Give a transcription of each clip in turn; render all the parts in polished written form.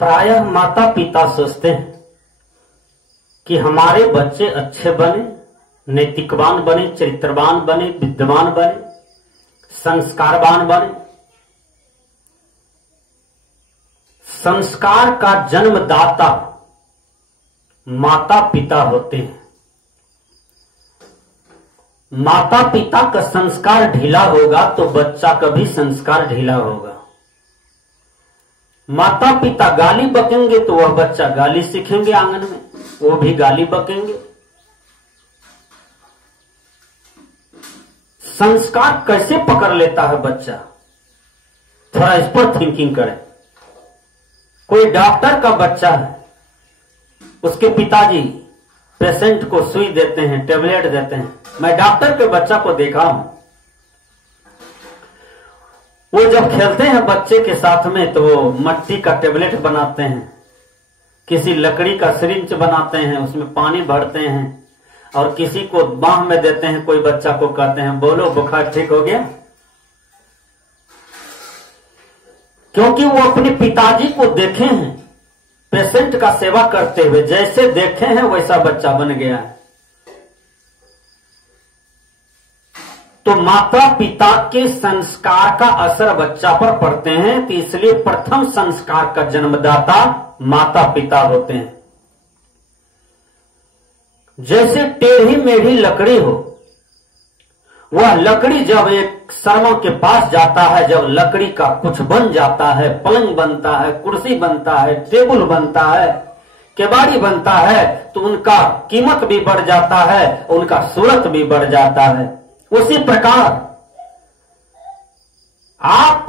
प्रायः माता पिता सोचते हैं कि हमारे बच्चे अच्छे बने, नैतिकवान बने, चरित्रवान बने, विद्वान बने, संस्कारवान बने। संस्कार का जन्मदाता माता पिता होते हैं। माता पिता का संस्कार ढीला होगा तो बच्चा का भी संस्कार ढीला होगा। माता पिता गाली बकेंगे तो वह बच्चा गाली सीखेंगे, आंगन में वो भी गाली बकेंगे। संस्कार कैसे पकड़ लेता है बच्चा, थोड़ा इस पर थिंकिंग करें। कोई डॉक्टर का बच्चा है, उसके पिताजी पेशेंट को सुई देते हैं, टेबलेट देते हैं। मैं डॉक्टर के बच्चा को देखा हूं, वो जब खेलते हैं बच्चे के साथ में तो वो मट्टी का टेबलेट बनाते हैं, किसी लकड़ी का सिरिंज बनाते हैं, उसमें पानी भरते हैं और किसी को बाह में देते हैं। कोई बच्चा को कहते हैं बोलो बुखार ठीक हो गया, क्योंकि वो अपने पिताजी को देखे हैं पेशेंट का सेवा करते हुए। जैसे देखे हैं वैसा बच्चा बन गया है। तो माता पिता के संस्कार का असर बच्चा पर पड़ते हैं, तो इसलिए प्रथम संस्कार का जन्मदाता माता पिता होते हैं। जैसे टेढ़ी मेढ़ी लकड़ी हो, वह लकड़ी जब एक शर्मा के पास जाता है, जब लकड़ी का कुछ बन जाता है, पलंग बनता है, कुर्सी बनता है, टेबल बनता है, केबाड़ी बनता है, तो उनका कीमत भी बढ़ जाता है, उनका सूरत भी बढ़ जाता है। उसी प्रकार आप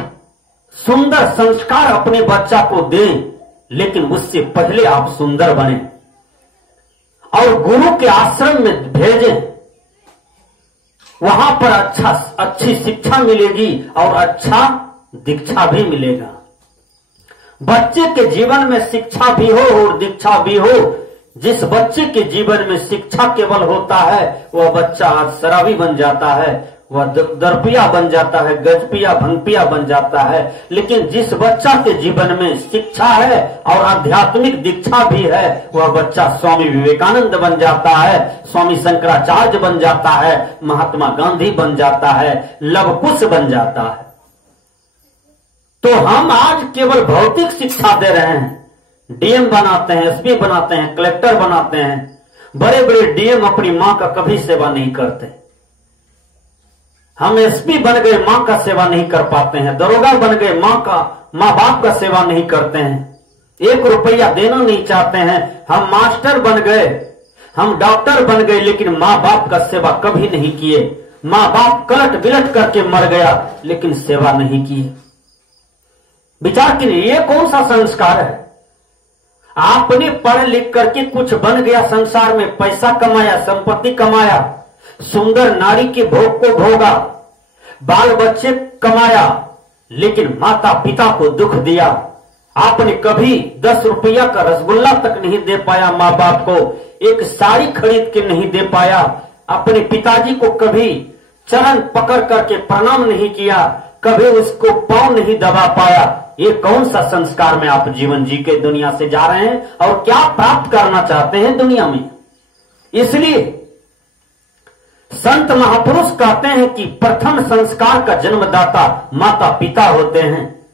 सुंदर संस्कार अपने बच्चा को दें, लेकिन उससे पहले आप सुंदर बने और गुरु के आश्रम में भेजें। वहां पर अच्छी शिक्षा मिलेगी और अच्छा दीक्षा भी मिलेगा। बच्चे के जीवन में शिक्षा भी हो और दीक्षा भी हो। जिस बच्चे के जीवन में शिक्षा केवल होता है वह बच्चा शराबी बन जाता है, वह दरपिया बन जाता है, गजपिया भंगपिया बन जाता है। लेकिन जिस बच्चा के जीवन में शिक्षा है और आध्यात्मिक दीक्षा भी है, वह बच्चा स्वामी विवेकानंद बन जाता है, स्वामी शंकराचार्य बन जाता है, महात्मा गांधी बन जाता है, लव कुश बन जाता है। तो हम आज केवल भौतिक शिक्षा दे रहे हैं। डीएम बनाते हैं, एसपी बनाते हैं, कलेक्टर बनाते हैं। बड़े बड़े डीएम अपनी मां का कभी सेवा नहीं करते। हम एसपी बन गए, मां का सेवा नहीं कर पाते हैं। दरोगा बन गए, मां बाप का सेवा नहीं करते हैं। 1 रुपया देना नहीं चाहते हैं। हम मास्टर बन गए, हम डॉक्टर बन गए, लेकिन मां बाप का सेवा कभी नहीं किए। मां बाप कलट बिलट करके मर गया, लेकिन सेवा नहीं की। विचार कीजिए, ये कौन सा संस्कार है? आपने पढ़ लिख करके कुछ बन गया, संसार में पैसा कमाया, संपत्ति कमाया, सुंदर नारी के भोग को भोगा, बाल बच्चे कमाया, लेकिन माता पिता को दुख दिया। आपने कभी 10 रुपया का रसगुल्ला तक नहीं दे पाया माँ बाप को, एक साड़ी खरीद के नहीं दे पाया, अपने पिताजी को कभी चरण पकड़ करके प्रणाम नहीं किया, कभी उसको पांव नहीं दबा पाया। ये कौन सा संस्कार में आप जीवन जी के दुनिया से जा रहे हैं और क्या प्राप्त करना चाहते हैं दुनिया में? इसलिए संत महापुरुष कहते हैं कि प्रथम संस्कार का जन्मदाता माता पिता होते हैं।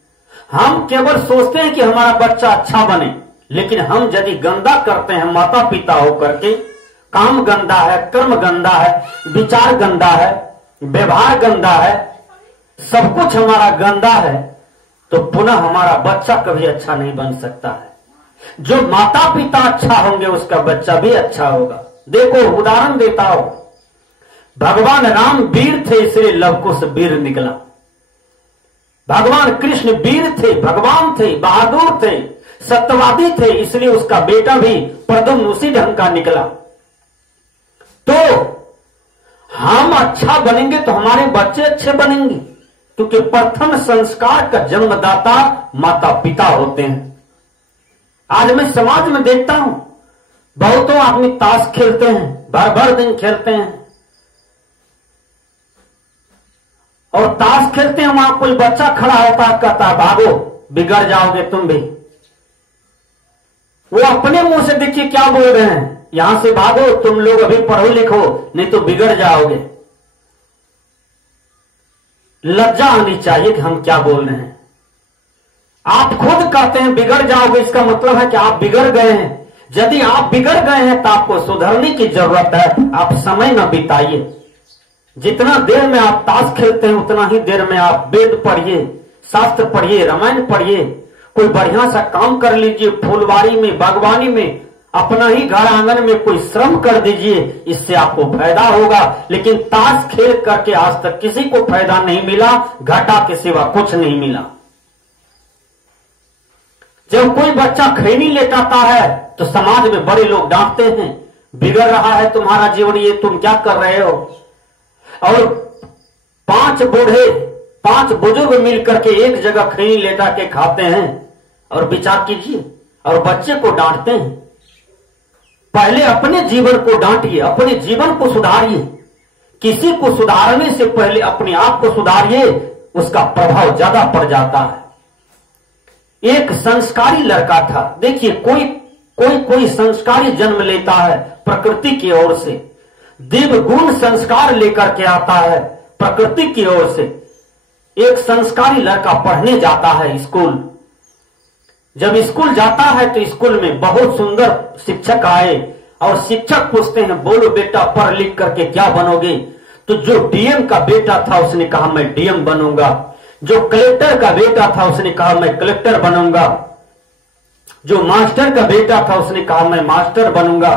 हम केवल सोचते हैं कि हमारा बच्चा अच्छा बने, लेकिन हम यदि गंदा करते हैं माता पिता होकर के, काम गंदा है, कर्म गंदा है, विचार गंदा है, व्यवहार गंदा है, सब कुछ हमारा गंदा है, तो पुनः हमारा बच्चा कभी अच्छा नहीं बन सकता है। जो माता पिता अच्छा होंगे उसका बच्चा भी अच्छा होगा। देखो, उदाहरण देता हूं, भगवान राम वीर थे, इसलिए लवकुश वीर निकला। भगवान कृष्ण वीर थे, भगवान थे, बहादुर थे, सत्यवादी थे, इसलिए उसका बेटा भी प्रद्युम्न उसी ढंग का निकला। तो हम अच्छा बनेंगे तो हमारे बच्चे अच्छे बनेंगे, क्योंकि प्रथम संस्कार का जन्मदाता माता पिता होते हैं। आज मैं समाज में देखता हूं, बहुतों आदमी ताश खेलते हैं, भर भर दिन खेलते हैं, और ताश खेलते हैं, वहां कोई बच्चा खड़ा होता है, कहता है भागो बिगड़ जाओगे तुम भी। वो अपने मुंह से देखिए क्या बोल रहे हैं, यहां से भागो, तुम लोग अभी पढ़ो लिखो नहीं तो बिगड़ जाओगे। लज्जा आनी चाहिए कि हम क्या बोल रहे हैं। आप खुद कहते हैं बिगड़ जाओगे, इसका मतलब है कि आप बिगड़ गए हैं। यदि आप बिगड़ गए हैं तो आपको सुधरने की जरूरत है। आप समय न बिताइए। जितना देर में आप ताश खेलते हैं उतना ही देर में आप वेद पढ़िए, शास्त्र पढ़िए, रामायण पढ़िए, कोई बढ़िया सा काम कर लीजिए, फूलवाड़ी में, बागवानी में, अपना ही घर आंगन में कोई श्रम कर दीजिए, इससे आपको फायदा होगा। लेकिन ताश खेल करके आज तक किसी को फायदा नहीं मिला, घाटा के सिवा कुछ नहीं मिला। जब कोई बच्चा खैनी लेटाता है तो समाज में बड़े लोग डांटते हैं, बिगड़ रहा है तुम्हारा जीवन, ये तुम क्या कर रहे हो। और 5 बुजुर्ग मिलकर के एक जगह खैनी लेटा के खाते हैं और विचार कीजिए, और बच्चे को डांटते हैं। पहले अपने जीवन को डांटिए, अपने जीवन को सुधारिए। किसी को सुधारने से पहले अपने आप को सुधारिए, उसका प्रभाव ज्यादा पड़ जाता है। एक संस्कारी लड़का था। देखिए कोई संस्कारी जन्म लेता है प्रकृति की ओर से, दिव्य गुण संस्कार लेकर के आता है प्रकृति की ओर से। एक संस्कारी लड़का पढ़ने जाता है स्कूल। जब स्कूल जाता है तो स्कूल में बहुत सुंदर शिक्षक आए और शिक्षक पूछते हैं, बोलो बेटा पढ़ लिख करके क्या बनोगे। तो जो डीएम का बेटा था उसने कहा मैं डीएम बनूंगा। जो कलेक्टर का बेटा था उसने कहा मैं कलेक्टर बनूंगा। जो मास्टर का बेटा था उसने कहा मैं मास्टर बनूंगा।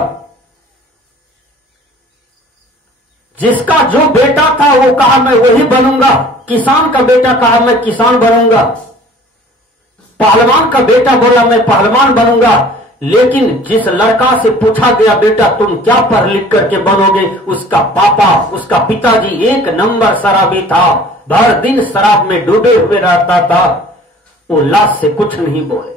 जिसका जो बेटा था वो कहा मैं वही बनूंगा। किसान का बेटा कहा मैं किसान बनूंगा। पहलवान का बेटा बोला मैं पहलवान बनूंगा। लेकिन जिस लड़का से पूछा गया बेटा तुम क्या पढ़ लिख करके बनोगे, उसका पापा, उसका पिताजी एक नंबर शराबी था, भर दिन शराब में डूबे हुए रहता था। वो लाश से कुछ नहीं बोले।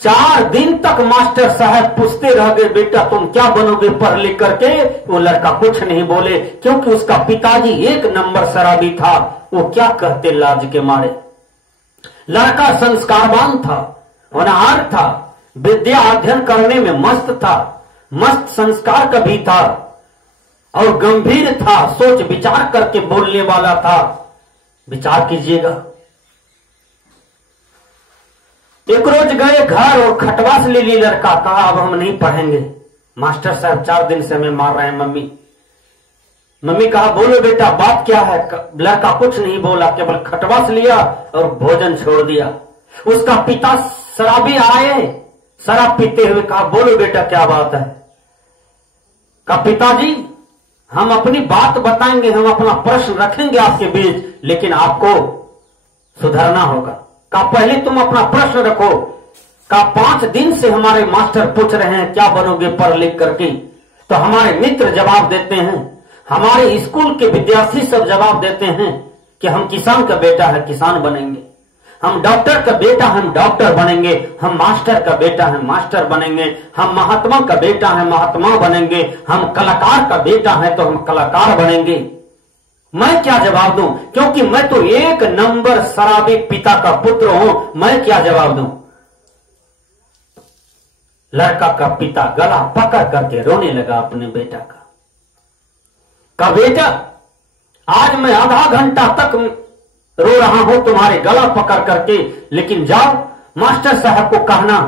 4 दिन तक मास्टर साहब पूछते रह गए बेटा तुम क्या बनोगे पढ़ लिख करके। वो लड़का कुछ नहीं बोले क्योंकि उसका पिताजी एक नंबर शराबी था। वो क्या कहते लाज के मारे। लड़का संस्कारवान था, होनहार था, विद्या अध्ययन करने में मस्त था, मस्त संस्कार का भी था और गंभीर था, सोच विचार करके बोलने वाला था। विचार कीजिएगा। एक रोज गए घर और खटवास ले ली लड़का। कहा अब हम नहीं पढ़ेंगे, मास्टर साहब 4 दिन से हमें मार रहे हैं। मम्मी कहा बोलो बेटा बात क्या है। लड़का कुछ नहीं बोला, केवल खटवास लिया और भोजन छोड़ दिया। उसका पिता शराबी आए, शराब पीते हुए कहा बोलो बेटा क्या बात है। कहा पिताजी हम अपनी बात बताएंगे, हम अपना प्रश्न रखेंगे आपके बीच, लेकिन आपको सुधरना होगा। कहा पहले तुम अपना प्रश्न रखो। कहा 5 दिन से हमारे मास्टर पूछ रहे हैं क्या बनोगे पढ़ लिख करके। तो हमारे मित्र जवाब देते हैं, हमारे स्कूल के विद्यार्थी सब जवाब देते हैं कि हम किसान का बेटा है किसान बनेंगे, हम डॉक्टर का बेटा हम डॉक्टर बनेंगे, हम मास्टर का बेटा है मास्टर बनेंगे, हम महात्मा का बेटा है महात्मा बनेंगे, हम कलाकार का बेटा है तो हम कलाकार बनेंगे। मैं क्या जवाब दूं, क्योंकि मैं तो एक नंबर शराबी पिता का पुत्र हूं। मैं क्या जवाब दूं। लड़का का पिता गला पकड़ करके रोने लगा अपने बेटा का। कहा बेटा आज मैं आधा घंटा तक रो रहा हूं तुम्हारे गला पकड़ करके, लेकिन जाओ मास्टर साहब को कहना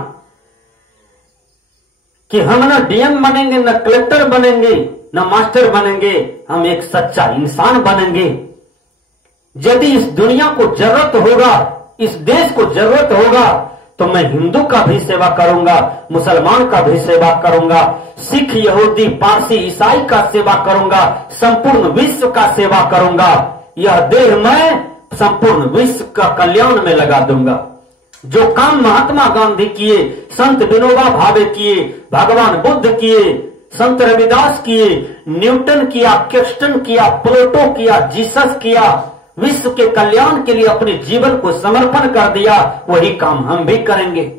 कि हम न डीएम बनेंगे, न कलेक्टर बनेंगे, न मास्टर बनेंगे, हम एक सच्चा इंसान बनेंगे। यदि इस दुनिया को जरूरत होगा, इस देश को जरूरत होगा, तो मैं हिंदू का भी सेवा करूंगा, मुसलमान का भी सेवा करूंगा, सिख, यहूदी, पारसी, ईसाई का सेवा करूंगा, संपूर्ण विश्व का सेवा करूंगा। यह देह मैं संपूर्ण विश्व का कल्याण में लगा दूंगा। जो काम महात्मा गांधी किए, संत विनोबा भावे किए, भगवान बुद्ध किए, संत रविदास किए, न्यूटन किया, क्रिस्टन किया, प्लेटो किया, जीसस किया, विश्व के कल्याण के लिए अपने जीवन को समर्पण कर दिया, वही काम हम भी करेंगे।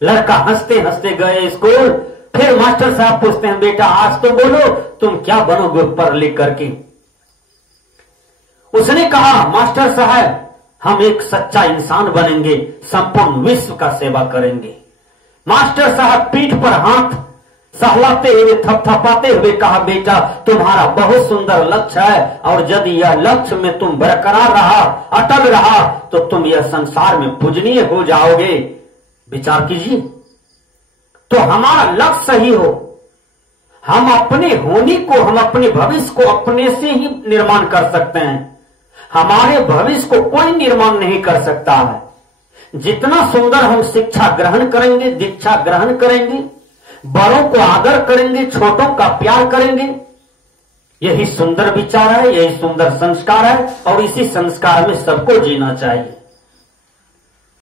लड़का हंसते हंसते गए स्कूल। फिर मास्टर साहब पूछते हैं बेटा आज तो बोलो तुम क्या बनोगे पढ़ लिख करके। उसने कहा मास्टर साहब हम एक सच्चा इंसान बनेंगे, संपूर्ण विश्व का सेवा करेंगे। मास्टर साहब पीठ पर हाथ सहलाते हुए थपथपाते हुए कहा, बेटा तुम्हारा बहुत सुंदर लक्ष्य है और यदि यह लक्ष्य में तुम बरकरार रहा, अटल रहा, तो तुम यह संसार में पूजनीय हो जाओगे। विचार कीजिए। तो हमारा लक्ष्य सही हो, हम अपने होने को, हम अपने भविष्य को अपने से ही निर्माण कर सकते हैं। हमारे भविष्य को कोई निर्माण नहीं कर सकता है। जितना सुंदर हम शिक्षा ग्रहण करेंगे, दीक्षा ग्रहण करेंगे, बड़ों को आदर करेंगे, छोटों का प्यार करेंगे, यही सुंदर विचार है, यही सुंदर संस्कार है और इसी संस्कार में सबको जीना चाहिए।